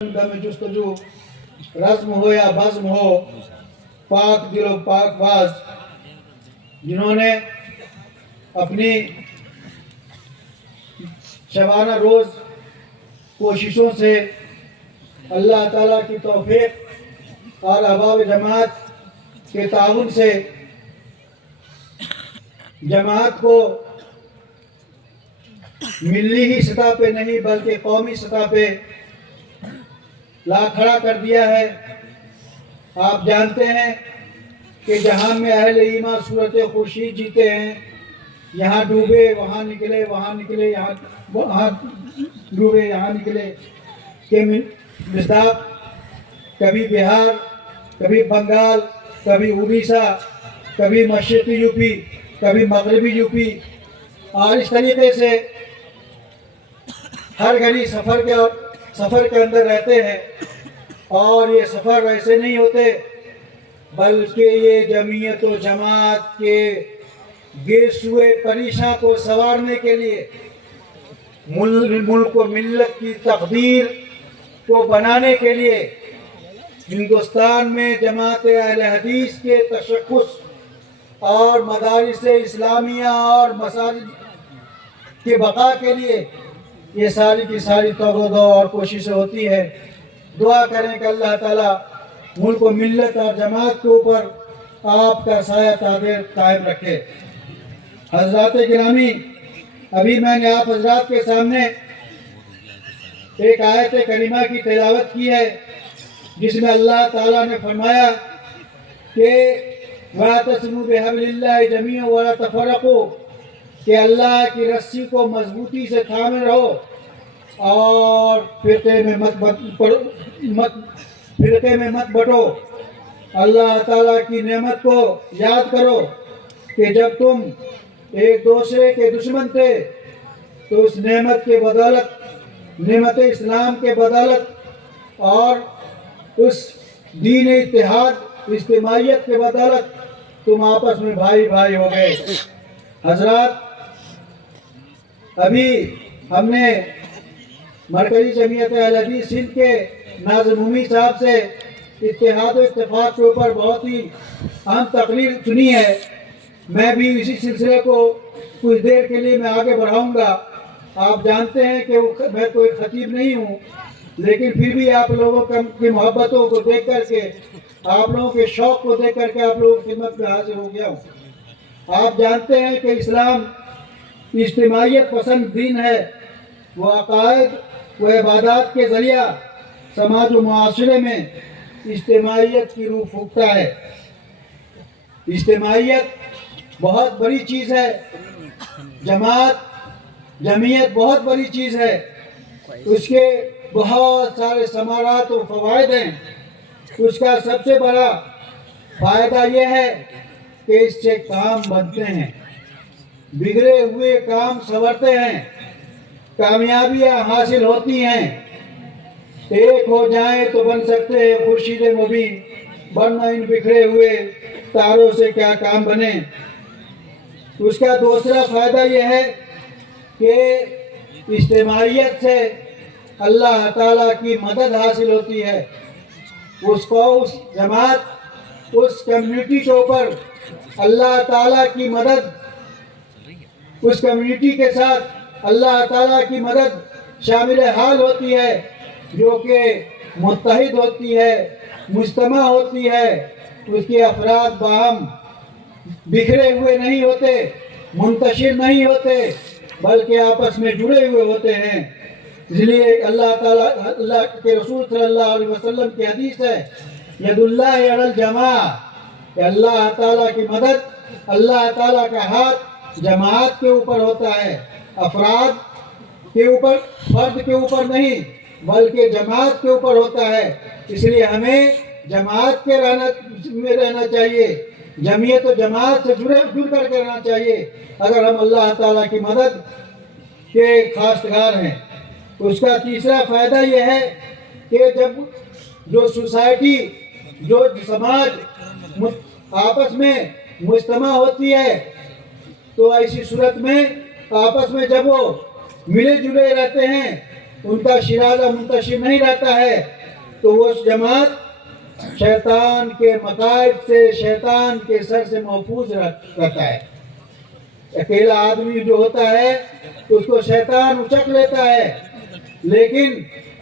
میں جستجو رزم ہو یا بزم ہو، پاک دل و پاک باز جنہوں نے اپنی شبانہ روز کوششوں سے اللہ تعالیٰ کی توفیق اور احباب جماعت کے تعاون سے جماعت کو ملی ہی سطح پہ نہیں بلکہ قومی سطح پہ لا کھڑا کر دیا ہے۔ آپ جانتے ہیں کہ جہان میں اہل ایمان صورت خورشید جیتے ہیں، یہاں ڈوبے وہاں نکلے، وہاں نکلے وہاں ڈوبے یہاں نکلے کہ مصداق کبھی بہار، کبھی بنگال، کبھی اڑیسہ، کبھی مشرقی یو پی، کبھی مغربی یو پی، اور اس طریقے سے ہر گھڑی سفر کے اندر رہتے ہیں۔ اور یہ سفر ایسے نہیں ہوتے بلکہ یہ جمعیت و جماعت کے گیسوئے پریشاں کو سنوارنے کے لیے، ملک و ملت کی تقدیر کو بنانے کے لیے ہندوستان میں جماعت اہل حدیث کے تشخص اور مدارس اسلامیہ اور مساجد کے بقا کے لیے یہ ساری کی ساری توغ اور کوششیں ہوتی ہے۔ دعا کریں کہ اللہ تعالیٰ ملک و ملت اور جماعت کے اوپر آپ کا سایہ تعبیر قائم رکھے۔ حضرات گرامی، ابھی میں نے آپ حضرات کے سامنے ایک آیت کریمہ کی تلاوت کی ہے جس میں اللہ تعالیٰ نے فرمایا کہ وَاعْتَصِمُوا بِحَبْلِ اللَّهِ جَمِيعًا وَلَا تَفَرَّقُوا، کہ اللہ کی رسی کو مضبوطی سے تھامے رہو اور فرقے میں مت بٹو۔ اللہ تعالیٰ کی نعمت کو یاد کرو کہ جب تم ایک دوسرے کے دشمن تھے تو اس نعمت کے بدولت، نعمت اسلام کے بدولت اور اس دین اتحاد اجتماعیت کے بدولت تم آپس میں بھائی بھائی ہو گئے۔ حضرات، ابھی ہم نے مرکزی جمعیت اہل حدیث سندھ کے ناظم مومی صاحب سے اتحاد و اتفاق کے اوپر بہت ہی اہم تقریر سنی ہے۔ میں بھی اسی سلسلے کو کچھ دیر کے لیے میں آگے بڑھاؤں گا۔ آپ جانتے ہیں کہ میں کوئی خطیب نہیں ہوں، لیکن پھر بھی آپ لوگوں کی محبتوں کو دیکھ کر کے، آپ لوگوں کے شوق کو دیکھ کر کے آپ لوگوں کی خدمت میں حاضر ہو گیا ہوں۔ آپ جانتے ہیں کہ اسلام اجتماعیت پسند دین ہے۔ وہ عقائد و عبادات کے ذریعہ سماج و معاشرے میں اجتماعیت کی روح پھونکتا ہے۔ اجتماعیت بہت بڑی چیز ہے، جمعیت بہت بڑی چیز ہے، اس کے بہت سارے ثمرات و فوائد ہیں۔ اس کا سب سے بڑا فائدہ یہ ہے کہ اس سے کام بنتے ہیں، بگڑے ہوئے کام سنورتے ہیں، کامیابیاں حاصل ہوتی ہیں۔ ایک ہو جائیں تو بن سکتے ہیں خورشید مبین، ورنہ ان بکھرے ہوئے تاروں سے کیا کام بنے۔ اس کا دوسرا فائدہ یہ ہے کہ اجتماعیت سے اللہ تعالیٰ کی مدد حاصل ہوتی ہے۔ اس جماعت، اس کمیونٹی کے اوپر اللہ تعالیٰ کی مدد، اس کمیونٹی کے ساتھ اللہ تعالیٰ کی مدد شامل حال ہوتی ہے، جو کہ متحد ہوتی ہے، مجتمع ہوتی ہے۔ اس کے افراد باہم بکھرے ہوئے نہیں ہوتے، منتشر نہیں ہوتے، بلکہ آپس میں جڑے ہوئے ہوتے ہیں۔ اس لیے اللہ کے رسول صلی اللہ علیہ وسلم کی حدیث ہے، ید اللہ علی الجماع، کہ اللہ تعالیٰ کی مدد، اللہ تعالیٰ کا ہاتھ جماعت کے اوپر ہوتا ہے، افراد کے اوپر، فرد کے اوپر نہیں بلکہ جماعت کے اوپر ہوتا ہے۔ اس لیے ہمیں جماعت میں رہنا چاہیے، جمعیت و جماعت سے جڑ کر کے رہنا چاہیے اگر ہم اللہ تعالیٰ کی مدد کے خواستگار ہیں۔ اس کا تیسرا فائدہ یہ ہے کہ جب جو سوسائٹی، جو سماج آپس میں مجتمع ہوتی ہے تو ایسی صورت میں آپس میں جب وہ ملے جلے رہتے ہیں ان کا شیرازہ منتشر نہیں رہتا ہے تو وہ جماعت شیطان کے مکائد سے، شیطان کے سر سے محفوظ رہتا ہے۔ اکیلا آدمی جو ہوتا ہے اس کو شیطان اچک لیتا ہے، لیکن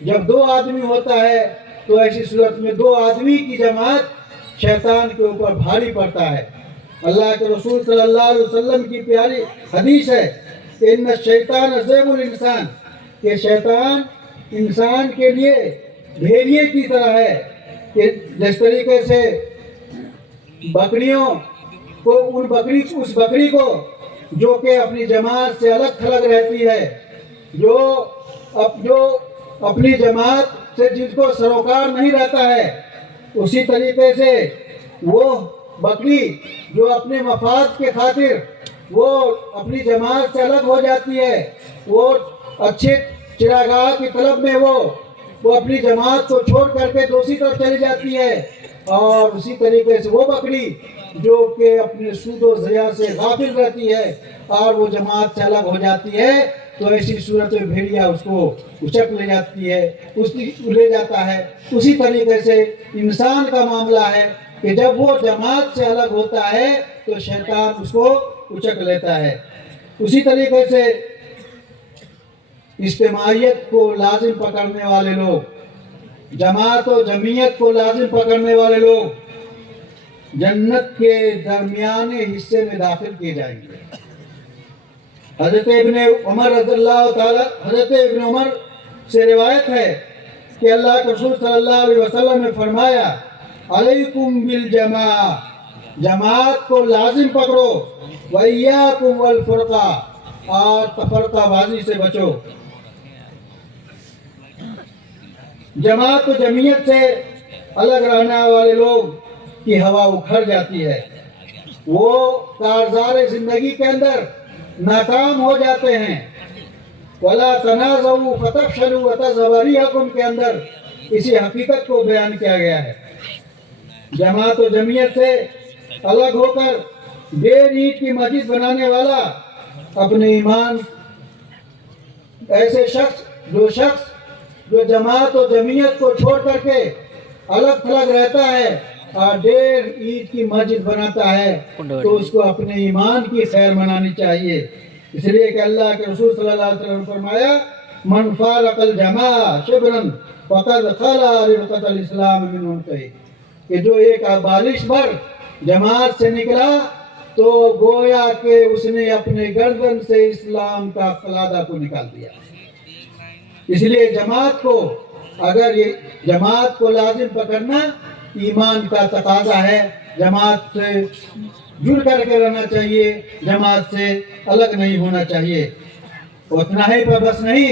جب دو آدمی ہوتا ہے تو ایسی صورت میں دو آدمی کی جماعت شیطان کے اوپر بھاری پڑتا ہے۔ اللہ کے رسول صلی اللہ علیہ وسلم کی پیاری حدیث ہے کہ ان الشیطان عذیب الانسان، کہ شیطان انسان کے لیے بھیڑیے کی طرح ہے، کہ جس طریقے سے بکریوں کو اس بکری کو جو کہ اپنی جماعت سے الگ تھلگ رہتی ہے، جو اپنی جماعت سے جس کو سروکار نہیں رہتا ہے، اسی طریقے سے وہ بکری جو اپنے مفاد کے خاطر وہ اپنی جماعت سے الگ ہو جاتی ہے، وہ اچھے چراگاہ کی طلب میں وہ اپنی جماعت کو چھوڑ کر کے دوسری طرف چلی جاتی ہے، اور اسی طریقے سے وہ بکری جو کہ اپنے سود و ضیاع سے غافل رہتی ہے اور وہ جماعت سے الگ ہو جاتی ہے، تو ایسی صورت میں بھیڑیا اس کو اچک لے جاتی ہے، لے جاتا ہے۔ اسی طریقے سے انسان کا معاملہ ہے کہ جب وہ جماعت سے الگ ہوتا ہے تو شیطان اس کو اچک لیتا ہے۔ اسی طریقے سے اجتماعیت کو لازم پکڑنے والے لوگ، جماعت و جمعیت کو لازم پکڑنے والے لوگ جنت کے درمیانے حصے میں داخل کیے جائیں گے۔ حضرت ابن عمر رضی اللہ تعالی، حضرت ابن عمر سے روایت ہے کہ اللہ کے رسول صلی اللہ علیہ وسلم نے فرمایا علیکم بالجماع، جماعت کو لازم پکڑو، وَإِيَّاكُمْ وَالْفُرْقَةَ، اور تفرقہ بازی سے بچو۔ جماعت و جمعیت سے الگ رہنے والے لوگ کی ہوا اکھڑ جاتی ہے، وہ کارزار زندگی کے اندر ناکام ہو جاتے ہیں۔ وَلَا تَنَازَعُوا فَتَفْشَلُوا وَتَذْهَبَ رِيحُكُمْ کے اندر اسی حقیقت کو بیان کیا گیا ہے۔ جماعت و جمعیت سے الگ ہو کر ڈیڑھ اینٹ کی مسجد بنانے والا اپنے ایمان، ایسے شخص جو جماعت و جمعیت کو چھوڑ کر کے الگ تھلگ رہتا ہے اور ڈیڑھ اینٹ کی مسجد بناتا ہے تو اس کو اپنے ایمان کی خیر منانی چاہیے، اس لیے کہ اللہ کے رسول صلی اللہ علیہ وسلم نے فرمایا من فارق الجماع شبرا فقد خلع ربقۃ الاسلام من عنقہ، کہ جو ایک بالش بھر جماعت سے نکلا تو گویا کہ اس نے اپنے گردن سے اسلام کا قلادہ کو نکال دیا۔ اس لیے جماعت کو لازم پکڑنا ایمان کا تقاضا ہے، جماعت سے جڑ کر کے رہنا چاہیے، جماعت سے الگ نہیں ہونا چاہیے۔ اتنا ہی پر بس نہیں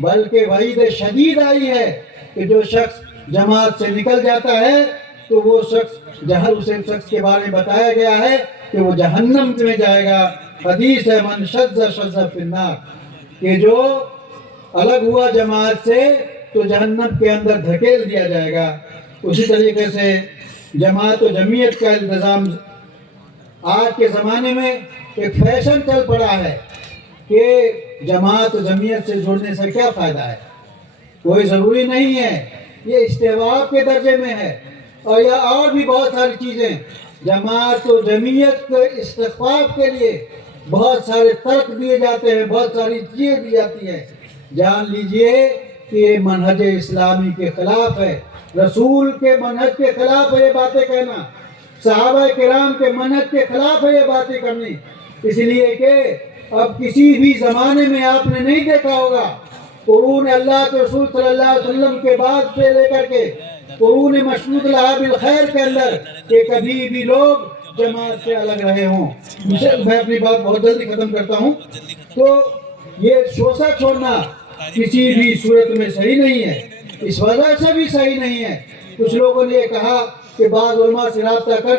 بلکہ وعید شدید آئی ہے کہ جو شخص جماعت سے نکل جاتا ہے تو وہ شخص کے بارے میں بتایا گیا ہے کہ وہ جہنم میں جائے گا۔ حدیث ہے من شذ شذ فی النار، کہ جو الگ ہوا جماعت سے تو جہنم کے اندر دھکیل دیا جائے گا۔ اسی طریقے سے جماعت و جمعیت کا التزام آج کے زمانے میں ایک فیشن چل پڑا ہے کہ جماعت و جمعیت سے جڑنے سے کیا فائدہ ہے، کوئی ضروری نہیں ہے، یہ استحباب کے درجے میں ہے، اور بھی بہت ساری چیزیں جماعت و جمعیت کے استحباب کے لیے بہت سارے ترک دیے جاتے ہیں، بہت ساری چیزیں دی جاتی ہیں۔ جان لیجئے کہ یہ منہج اسلامی کے خلاف ہے، رسول کے منہج کے خلاف ہے یہ باتیں کہنا، صحابہ کرام کے منہج کے خلاف ہے یہ باتیں کرنی، اس لیے کہ اب کسی بھی زمانے میں آپ نے نہیں دیکھا ہوگا قرون اللہ کے رسول صلی اللہ علیہ وسلم کے بعد سے لے کر کے قرون مشروط لہا بالخیر کے اندر کہ کبھی بھی لوگ جماعت سے الگ رہے ہوں۔ میں اپنی بات بہت جلدی ختم کرتا ہوں۔ تو یہ شوشہ چھوڑنا کسی بھی صورت میں صحیح نہیں ہے، اس وجہ سے بھی صحیح نہیں ہے۔ کچھ لوگوں نے یہ کہا کہ بعض علماء سے رابطہ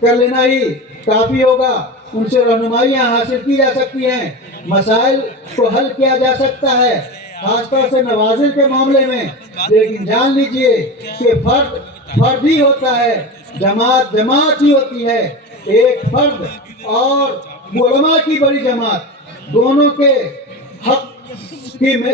کر لینا ہی کافی ہوگا، ان سے رہنمائیاں حاصل کی جا سکتی ہیں، مسائل کو حل کیا جا سکتا ہے، خاص طور سے نوازل کے معاملے میں، لیکن جان لیجئے کہ فرد ہی ہوتا ہے، جماعت ہی ہوتی ہے۔ ایک فرد اور علماء کی بڑی جماعت دونوں کے حق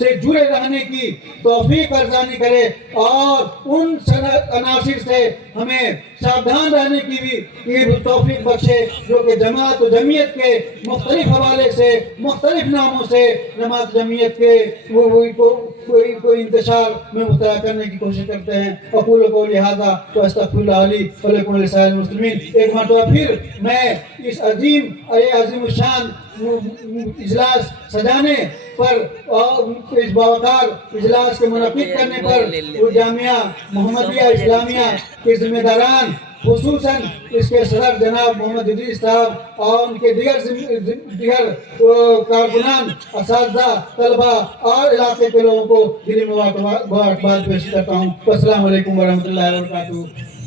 سے جڑے رہنے کی توفیق ارزانی کرے اور ان عناصر سے ہمیں ساودھان رہنے کی بھی توفیق بخشے جو کہ جماعت و جمعیت کے مختلف حوالے سے مختلف ناموں سے جماعت جمعیت کے کوئی انتشار میں مبتلا کرنے کی کوشش کرتے ہیں. اقول قولی ھذا واستغفر اللہ لی ولکم ولسائر المسلمین. ایک مرتبہ پھر میں اس عظیم الشان اجلاس سجانے پر اس باوقار اجلاس کے منعقد کرنے پر جامعہ محمدیہ اسلامیہ کے ذمہ داران خصوصاً اس کے صدر جناب محمد ادریس صاحب اور ان کے دیگر کارکنان اساتذہ طلبہ اور علاقے کے لوگوں کو دلی مبارکباد پیش کرتا ہوں. السلام علیکم ورحمۃ اللہ وبرکاتہ.